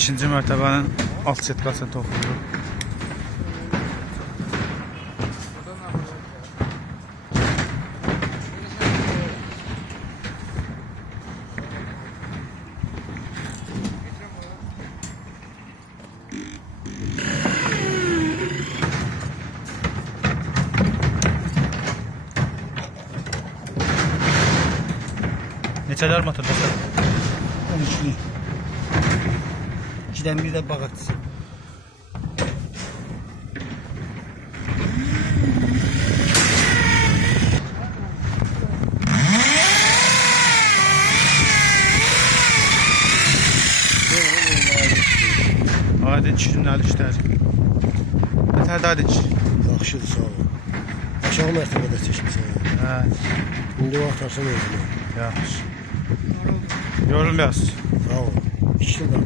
İkinci mərtəbənin alt setkasını topluyorum. Neçələr motordasan? 13'lü. 2'den bir de bağırtısı. Adi çürümləli işlər. Nətər dadı iş? Yaxşıdır, sağ ol. Aşağı mərtəbədə çəkmişsən. Hə, İndi o atarsan özünə. yaxşı. Yorulmayasın. Sağ ol. 2 yılda